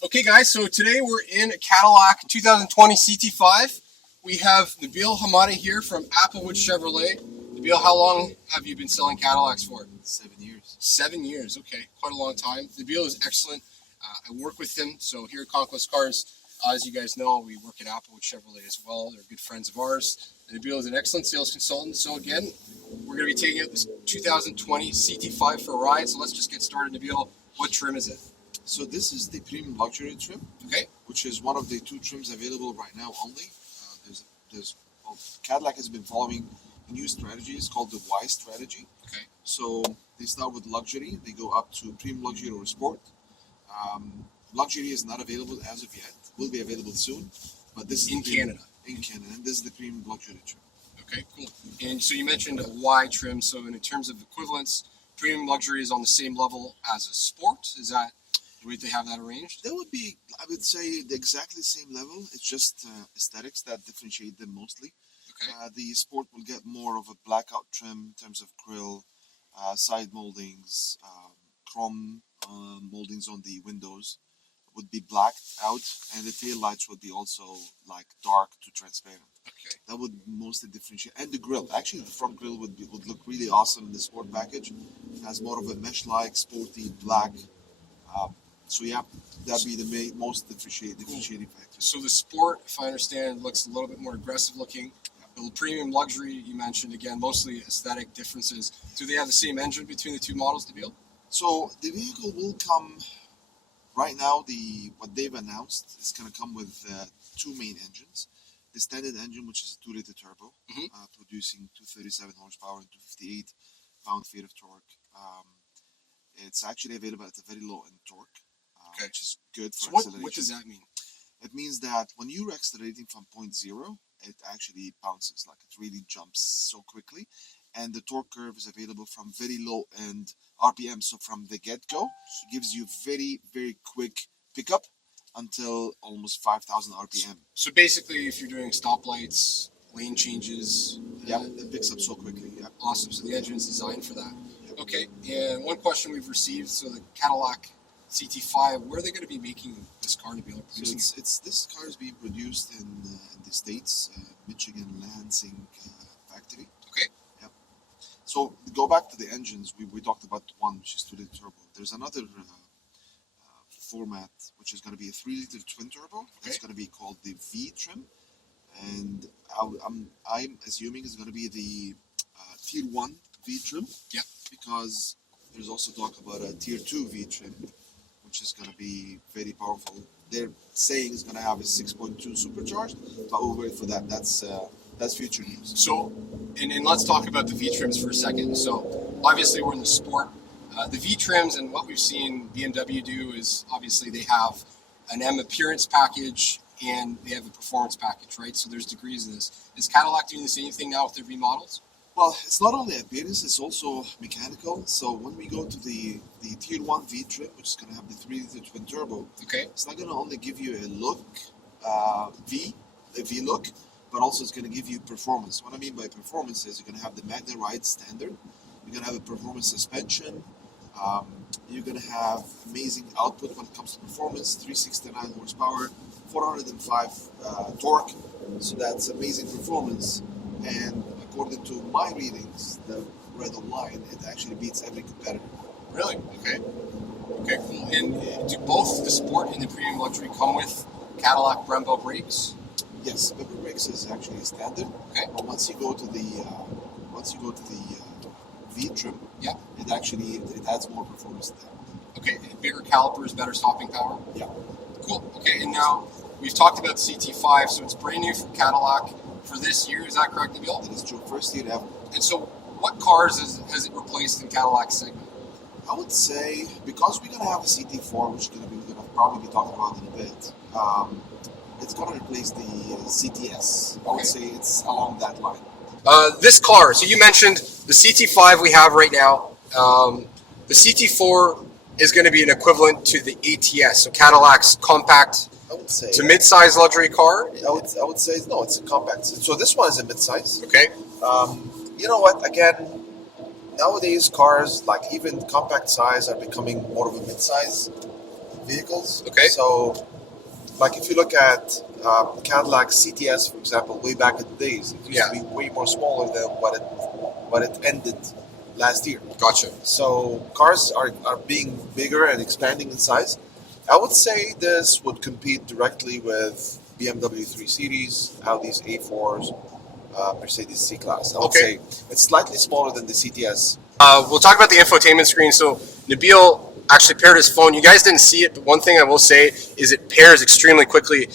Okay, guys, so today we're in a Cadillac 2020 CT5. We have Nabile Hamade here from Applewood Chevrolet. Nabile, how long have you been selling Cadillacs for? 7 years. 7 years, okay, quite a long time. Nabile is excellent. I work with him, so here at Conquest Cars, as you guys know, we work at Applewood Chevrolet as well. They're good friends of ours. Nabile is an excellent sales consultant, so again, we're going to be taking out this 2020 CT5 for a ride, so let's just get started. Nabile, what trim is it? So this is the premium luxury trim, Okay. which is one of the two trims available right now only. Well, Cadillac has been following a new strategy. It's called the Y strategy. Okay. So they start with luxury. They go up to premium luxury or sport. Luxury is not available as of yet. Will be available soon. But this is In Canada. In Canada, and this is the premium luxury trim. Okay, cool. And so you mentioned a Y trim. So in terms of equivalence, premium luxury is on the same level as a sport. Is that the way they have that arranged? That would be, I would say, exactly the same level. It's just aesthetics that differentiate them mostly. Okay. The sport will get more of a blackout trim in terms of grille, side moldings, chrome moldings on the windows would be blacked out, and the tail lights would be also like dark to transparent. Okay. That would mostly differentiate. And the grille, actually, the front grille would look really awesome in the sport package. It has more of a mesh-like, sporty black. So yeah, that'd be the most differentiating factor. So the sport, if I understand, looks a little bit more aggressive looking. The premium luxury you mentioned, again, mostly aesthetic differences. Do they have the same engine between the two models, Nabile? So the vehicle will come. Right now, what they've announced is going to come with two main engines. The standard engine, which is a 2-liter turbo, producing 237 horsepower and 258 pound-feet of torque. It's actually available at a very low end torque, which is good for acceleration. What does that mean? It means that when you're accelerating from point zero, it actually bounces, like it really jumps so quickly. And the torque curve is available from very low end RPM. So from the get-go, it gives you very, very quick pickup until almost 5,000 RPM. So basically, if you're doing stoplights, lane changes, Yeah, it picks up so quickly. Yeah. Awesome. So the engine is designed for that. Okay. And one question we've received: so the Cadillac CT5, where are they going to be making this car to be able to produce? So this car is being produced in the States, Michigan Lansing factory. Okay. Yep. So go back to the engines. We talked about one which is 2-liter turbo. There's another format which is going to be a 3-liter twin turbo. That's going to be called the V trim, and I'm assuming it's going to be the Tier 1 V trim. Yeah. Because there's also talk about a Tier 2 V trim, which is going to be very powerful. They're saying it's going to have a 6.2 supercharged, but we'll wait for that. That's future news. So, and let's talk about the V trims for a second. So, obviously, we're in the sport. The V trims, and what we've seen BMW do is obviously they have an M appearance package and they have a performance package, right? So there's degrees of this. Is Cadillac doing the same thing now with their V models? Well, it's not only appearance, it's also mechanical. So when we go to the Tier 1 V trim, which is going to have the 3-liter twin turbo, okay, it's not going to only give you a look, a V look, but also it's going to give you performance. What I mean by performance is you're going to have the Magna Ride standard, you're going to have a performance suspension, you're going to have amazing output when it comes to performance, 369 horsepower, 405 torque, so that's amazing performance. And according to my readings, the red line, it actually beats every competitor. Really? Okay. Okay, cool. And do both the sport and the premium luxury come with Cadillac Brembo brakes? Yes, Brembo brakes is actually standard. Okay. But once you go to the V trim, yeah, it adds more performance there. Okay, bigger calipers, better stopping power. Yeah. Cool. Okay, and now we've talked about the CT5, so it's brand new from Cadillac for this year. Is that correct, Nabile? That is true. First year ever. And so, what cars has it replaced in Cadillac segment? I would say because we're gonna have a CT4, which we're gonna probably be talking about in a bit. It's gonna replace the CTS. I would say it's along that line. This car. So you mentioned the CT5 we have right now. The CT4 is going to be an equivalent to the ATS, so Cadillac's compact I would say to mid-size luxury car. I would say no, it's a compact. So this one is a mid-size. Okay. You know what? Again, nowadays cars like even compact size are becoming more of a mid-size vehicles. Okay. So, like if you look at Cadillac CTS, for example, way back in the days, it used to be way more smaller than what it ended last year. Gotcha. So cars are being bigger and expanding in size. I would say this would compete directly with BMW 3 Series, Audi's A4s, Mercedes C-Class. I would say it's slightly smaller than the CTS. We'll talk about the infotainment screen. So Nabile actually paired his phone. You guys didn't see it, but one thing I will say is it pairs extremely quickly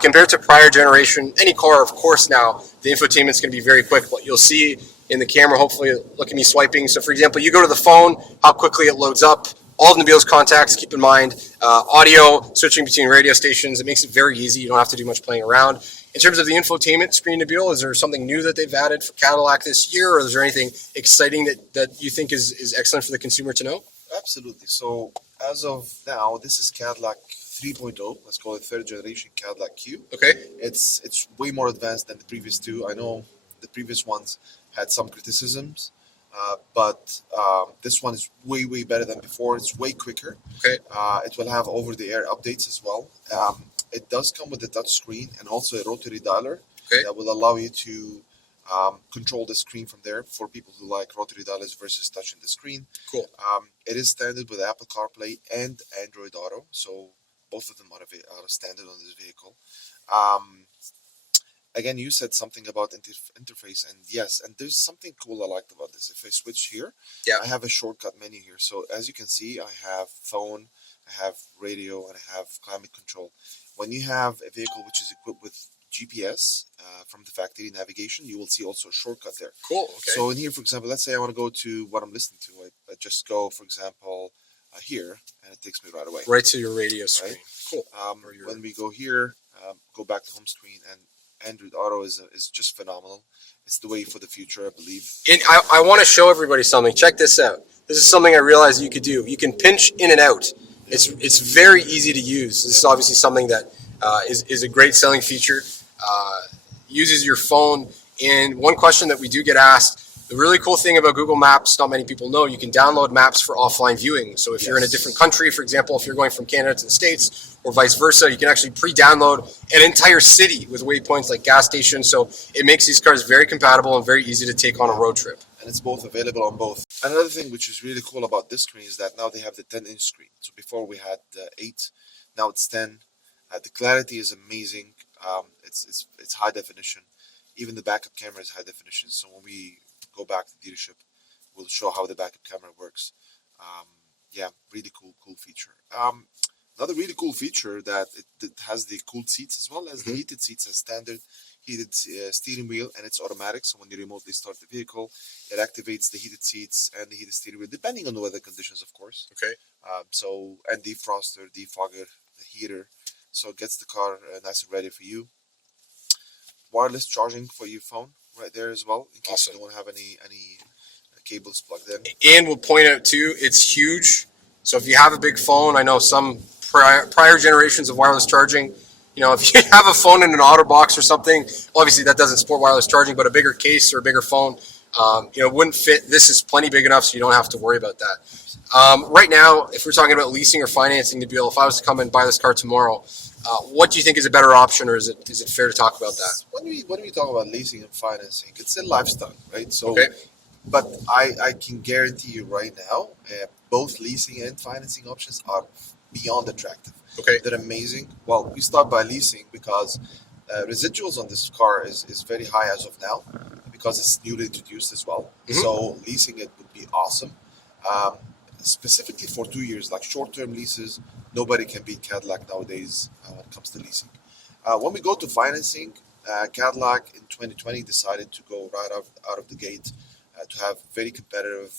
compared to prior generation. Any car, of course, now the infotainment is going to be very quick. But you'll see in the camera, hopefully, look at me swiping. So, for example, you go to the phone, how quickly it loads up. All of Nabile's contacts, keep in mind, audio, switching between radio stations. It makes it very easy. You don't have to do much playing around. In terms of the infotainment screen, Nabile, is there something new that they've added for Cadillac this year, or is there anything exciting that you think is excellent for the consumer to know? Absolutely. So as of now, this is Cadillac 3.0. Let's call it third generation Cadillac Q. Okay. It's way more advanced than the previous two. I know the previous ones had some criticisms, but this one is way better than before. It's way quicker. Okay. It will have over-the-air updates as well. It does come with a touch screen and also a rotary dialer that will allow you to control the screen from there for people who like rotary dialers versus touching the screen. Cool. It is standard with Apple CarPlay and Android Auto, so both of them are standard on this vehicle. Again, you said something about interface, and yes, and there's something cool I liked about this. If I switch here, I have a shortcut menu here. So as you can see, I have phone, I have radio, and I have climate control. When you have a vehicle which is equipped with GPS from the factory navigation, you will see also a shortcut there. Cool. Okay. So in here, for example, let's say I want to go to what I'm listening to. I just go, for example, here, and it takes me right away. Right to your radio screen. Cool. When we go here, go back to home screen, and Android Auto is just phenomenal. It's the way for the future, I believe. And I want to show everybody something. Check this out. This is something I realized you could do. You can pinch in and out. It's very easy to use. This is obviously something that is a great selling feature. Uses your phone. And one question that we do get asked, the really cool thing about Google Maps, not many people know, you can download maps for offline viewing. So if you're in a different country, for example, if you're going from Canada to the States or vice versa, you can actually pre-download an entire city with waypoints like gas stations. So it makes these cars very compatible and very easy to take on a road trip. And it's both available on both. Another thing which is really cool about this screen is that now they have the 10-inch screen. So before we had 8, now it's 10. The clarity is amazing. It's high definition. Even the backup camera is high definition. So when we go back to the dealership, we'll show how the backup camera works. Really cool feature. Another really cool feature that it has the cooled seats as well as the heated seats as standard heated steering wheel, and it's automatic. So when you remotely start the vehicle, it activates the heated seats and the heated steering wheel, depending on the weather conditions, of course. Okay. And defroster, defogger, the heater, so it gets the car nice and ready for you. Wireless charging for your phone right there as well, in case you don't have any cables plugged in. And we'll point out too, it's huge. So if you have a big phone, I know some prior generations of wireless charging, if you have a phone in an OtterBox or something, obviously that doesn't support wireless charging, but a bigger case or a bigger phone, wouldn't fit. This is plenty big enough, so you don't have to worry about that. Right now, if we're talking about leasing or financing, Nabile, if I was to come and buy this car tomorrow, what do you think is a better option, or is it fair to talk about that? When we talk about leasing and financing, it's a lifestyle, right? So, but I can guarantee you right now, both leasing and financing options are beyond attractive. Okay. They're amazing. Well, we start by leasing because residuals on this car is very high as of now because it's newly introduced as well. So leasing it would be awesome. Specifically for 2 years, like short-term leases, nobody can beat Cadillac nowadays when it comes to leasing. When we go to financing, Cadillac in 2020 decided to go right out of the gate to have very competitive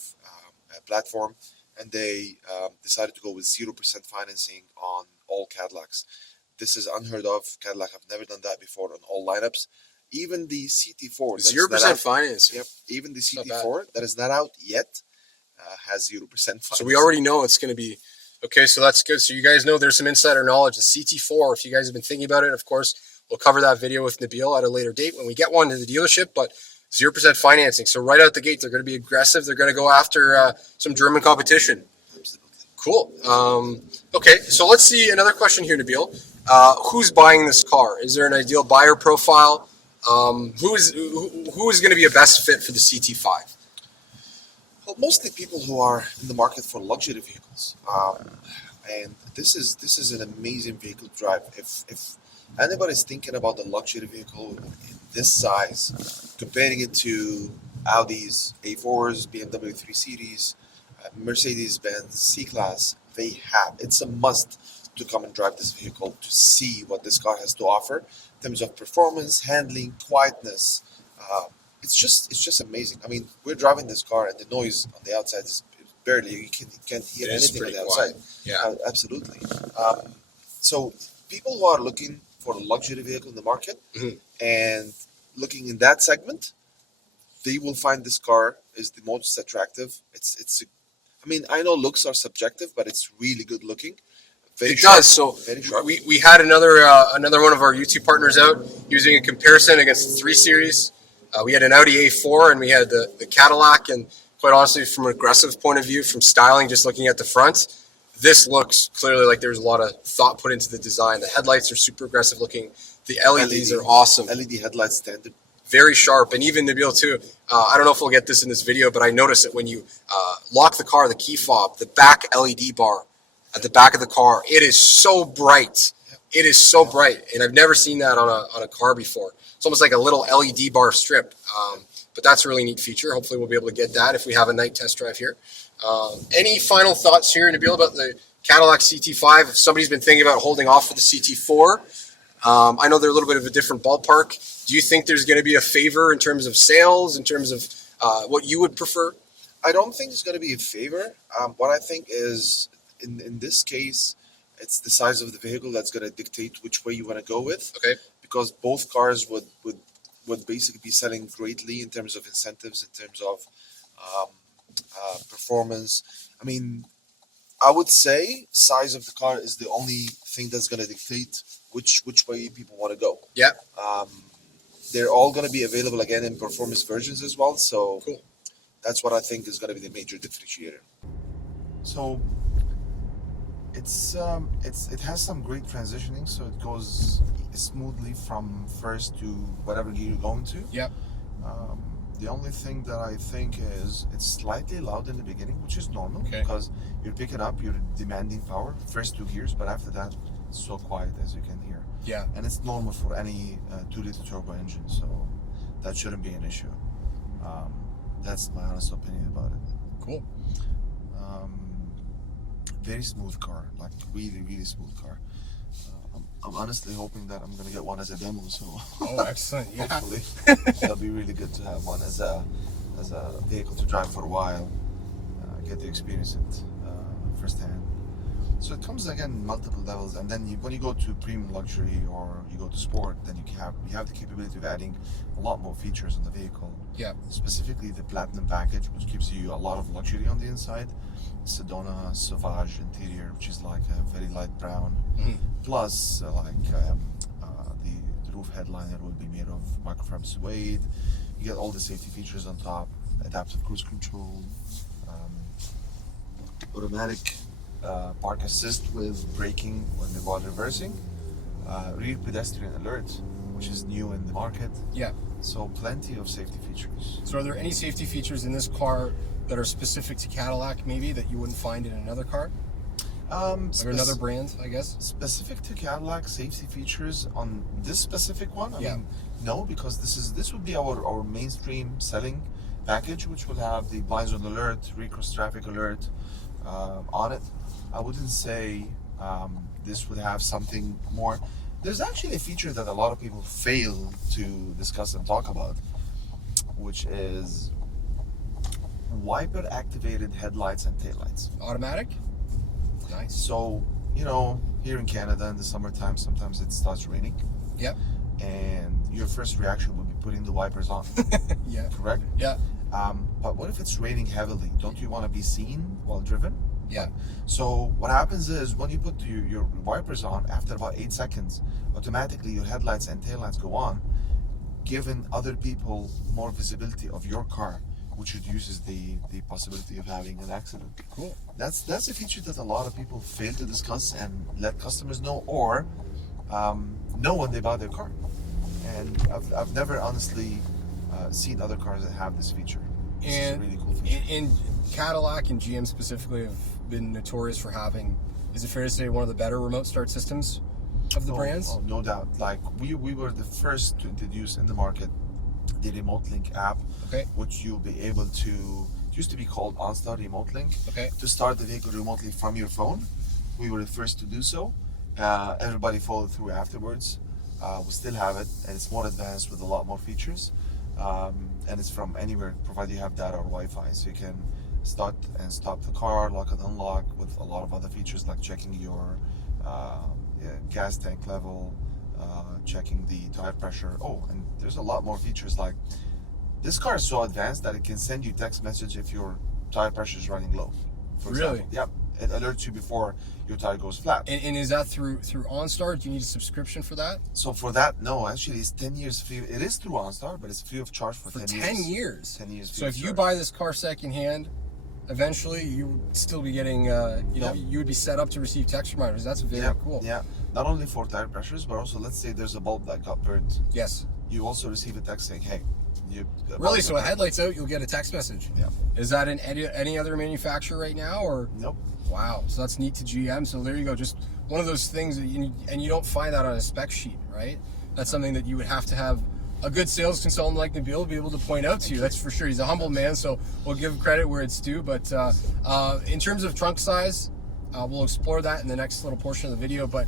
platform, and they decided to go with 0% financing on all Cadillacs. This is unheard of. Cadillac have never done that before on all lineups. Even the CT4, 0% financing. Yep. Even the CT4 that is not out yet has 0% financing. So we already know it's going to be okay. So that's good. So you guys know there's some insider knowledge. The CT4, if you guys have been thinking about it, of course, we'll cover that video with Nabile at a later date when we get one to the dealership. But 0% financing. So right out the gate, they're going to be aggressive. They're going to go after some German competition. Absolutely. Cool. Okay, so let's see another question here, Nabil. Who's buying this car? Is there an ideal buyer profile? Who is going to be a best fit for the CT5? Well, mostly people who are in the market for luxury vehicles, and this is an amazing vehicle to drive. If anybody's thinking about the luxury vehicle in this size, comparing it to Audi's A4s, BMW 3 Series, Mercedes-Benz C-Class, it's a must to come and drive this vehicle to see what this car has to offer in terms of performance, handling, quietness. Uh, it's just amazing. I mean, we're driving this car and the noise on the outside is barely you can't hear It is anything on pretty the outside. quiet. Yeah. Absolutely. So people who are looking for a luxury vehicle in the market Mhm. and looking in that segment, they will find this car is the most attractive. I mean, I know looks are subjective, but it's really good looking. Very It sharp. does. So Very sharp. we had another one of our YouTube partners out using a comparison against the 3 Series. We had an Audi A4 and we had the Cadillac. And quite honestly, from an aggressive point of view, from styling, just looking at the front, this looks clearly like there's a lot of thought put into the design. The headlights are super aggressive looking. The LEDs are awesome. LED headlights standard. Very sharp, and even Nabil too. I don't know if we'll get this in this video, but I noticed that when you lock the car, the key fob, the back LED bar at the back of the car, it is so bright. It is so bright, and I've never seen that on a car before. It's almost like a little LED bar strip, but that's a really neat feature. Hopefully, we'll be able to get that if we have a night test drive here. Any final thoughts here, Nabil, about the Cadillac CT5? If somebody's been thinking about holding off for the CT4, I know they're a little bit of a different ballpark. Do you think there's going to be a favor in terms of sales, in terms of what you would prefer? I don't think it's going to be a favor. What I think is, in this case, it's the size of the vehicle that's going to dictate which way you want to go with. Okay. Because both cars would basically be selling greatly in terms of incentives, in terms of performance. I mean, I would say size of the car is the only thing that's going to dictate which way people want to go. Yeah. They're all going to be available again in performance versions as well. So Cool. that's what I think is going to be the major differentiator. So it has some great transitioning. So it goes smoothly from first to whatever gear you're going to. Yep. The only thing that I think is it's slightly loud in the beginning, which is normal because you're picking up, you're demanding power, first 2 gears, but after that, it's so quiet as you can hear. Yeah. And it's normal for any 2-liter turbo engine, so that shouldn't be an issue. That's my honest opinion about it. Cool. Very smooth car, like really, really smooth car. I'm honestly hoping that I'm gonna get one as a demo. So. Oh, excellent! Yeah. Hopefully, that'll be really good to have one as a vehicle to drive for a while, get to experience it firsthand. So it comes again in multiple levels, and then when you go to premium luxury or you go to sport, then you have the capability of adding a lot more features on the vehicle. Yeah. Specifically the platinum package, which gives you a lot of luxury on the inside. Sedona Sauvage interior, which is like a very light brown. Mhm. Plus, the roof headliner will be made of microfiber suede. You get all the safety features on top: adaptive cruise control, automatic park assist with braking when the while reversing, rear pedestrian alert, which is new in the market. Yeah. So plenty of safety features. So are there any safety features in this car that are specific to Cadillac, maybe that you wouldn't find in another car? Or another brand, I guess? Specific to Cadillac safety features on this specific one? I Yeah. mean, no, because this would be our mainstream selling package, which will have the blind zone alert, rear cross traffic alert on it. I wouldn't say this would have something more. There's actually a feature that a lot of people fail to discuss and talk about, which is wiper activated headlights and taillights. Automatic? Nice. So, here in Canada in the summertime, sometimes it starts raining. Yep. And your first reaction would be putting the wipers on. Yeah. Correct? Yeah. But what if it's raining heavily? Don't you want to be seen while driven? Yeah. So what happens is when you put your wipers on, after about 8 seconds, automatically your headlights and taillights go on, giving other people more visibility of your car. which reduces the possibility of having an accident. Cool. That's a feature that a lot of people fail to discuss and let customers know, or know when they buy their car. And I've never honestly seen other cars that have this feature. This is a really cool feature. And Cadillac and GM specifically have been notorious for having, is it fair to say, one of the better remote start systems of the brands? Oh, no doubt. Like we were the first to introduce in the market the Remote Link app, Okay. which you'll be able to, it used to be called OnStar Remote Link, Okay. to start the vehicle remotely from your phone. We were the first to do so. Everybody followed through afterwards. We still have it, and it's more advanced with a lot more features. And it's from anywhere, provided you have data or Wi-Fi, so you can start and stop the car, lock and unlock, with a lot of other features like checking your gas tank level, checking the tire pressure. Oh, and there's a lot more features. Like, this car is so advanced that it can send you text message if your tire pressure is running low, for example. Yep, it alerts you before your tire goes flat. And is that through OnStar? Do you need a subscription for that? So for that, no, actually it's 10 years free. It is through OnStar, but it's free of charge for 10 years. 10 years? 10 years free. So if you buy this car secondhand, eventually you would still be getting, you would be set up to receive text reminders. That's very cool. Yeah, not only for tire pressures, but also, let's say there's a bulb that got burnt. Yes. You also receive a text saying, hey, really? So a headlight's out, you'll get a text message? Yeah. Is that in any other manufacturer right now, or? Nope. Wow, so that's neat to GM. So there you go, just one of those things that you don't find that on a spec sheet, right? That's something that you would have to have a good sales consultant like Nabile be able to point out to you. That's for sure. He's a humble man, so we'll give credit where it's due. But in terms of trunk size, we'll explore that in the next little portion of the video. But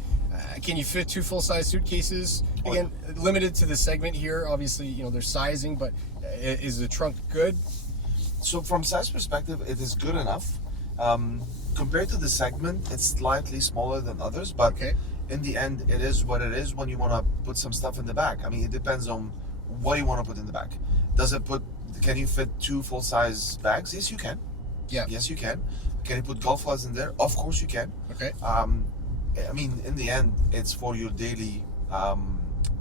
can you fit 2 full-size suitcases? Again, limited to the segment here. Obviously, there's sizing, but is the trunk good? So from size perspective, it is good enough. Compared to the segment, it's slightly smaller than others, but in the end, it is what it is when you want to put some stuff in the back. I mean, it depends on what you want to put in the back. Can you fit 2 full-size bags? Yes, you can. Yeah. Yes, you can. Can you put golf balls in there? Of course you can. Okay. I mean, in the end, it's for your daily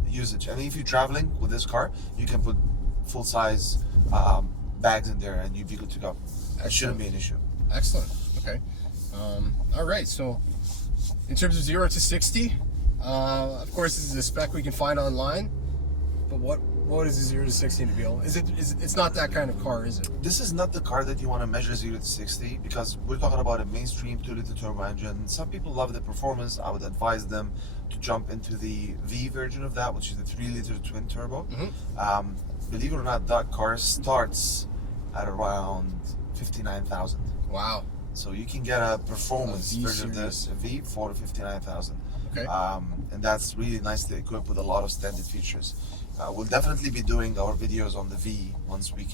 usage. I mean, if you're traveling with this car, you can put full-size bags in there and you'd be good to go. It shouldn't be an issue. Excellent. Okay. All right. So, in terms of 0 to 60, of course, this is a spec we can find online. But what is a 0 to 60 to Nabile? It's not that kind of car, is it? This is not the car that you want to measure 0 to 60, because we're talking about a mainstream 2-liter turbo engine. Some people love the performance. I would advise them to jump into the V version of that, which is the 3-liter twin turbo. Mm-hmm. Believe it or not, that car starts at around 59,000. Wow. So you can get a performance version of this, a V, for 59,000. Okay. And that's really nicely equipped with a lot of standard features. We'll definitely be doing our videos on the V once we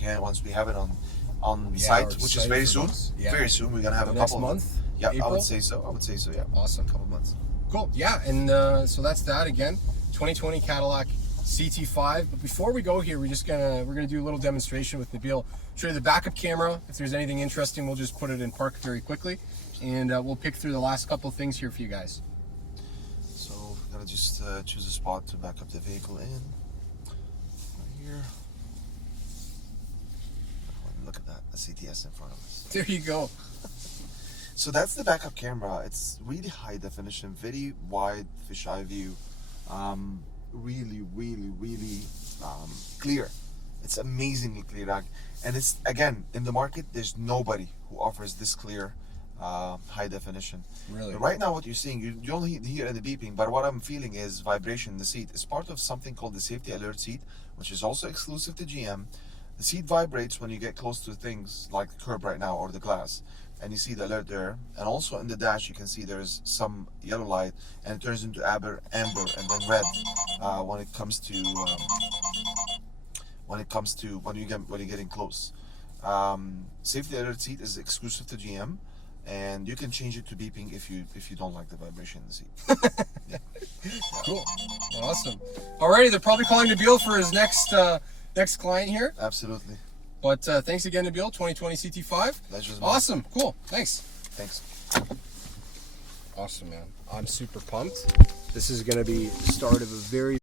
have it on site, which is very soon. Yeah. Very soon. We're gonna have a couple next month. Yeah, April? I would say so. Yeah. Awesome. A couple months. Cool. Yeah, and so that's that again. 2020 Cadillac CT5. But before we go here, we're gonna do a little demonstration with Nabile. Show you the backup camera. If there's anything interesting, we'll just put it in park very quickly, and we'll pick through the last couple of things here for you guys. So we're gonna just choose a spot to back up the vehicle in. Right here. Look at that, the CTS in front of us. There you go. So that's the backup camera. It's really high definition, very wide fisheye view. Really clear. It's amazingly clear, and it's, again, in the market there's nobody who offers this clear high definition. Really? Right now what you're seeing, you only hear the beeping, but what I'm feeling is vibration in the seat. It's part of something called the safety alert seat, which is also exclusive to GM. The seat vibrates when you get close to things like the curb right now or the glass, and you see the alert there. And also in the dash you can see there's some yellow light, and it turns into amber and then red when it comes to when you're getting close. Safety alert seat is exclusive to GM, and you can change it to beeping if you don't like the vibration in the seat. Yeah. Cool. Awesome. Alrighty, they're probably calling Nabile for his next client here. Absolutely. But thanks again, Nabile. 2020 CT5. Pleasure's Awesome. Cool. Thanks. Thanks. Awesome, man. I'm super pumped. This is going to be the start of a very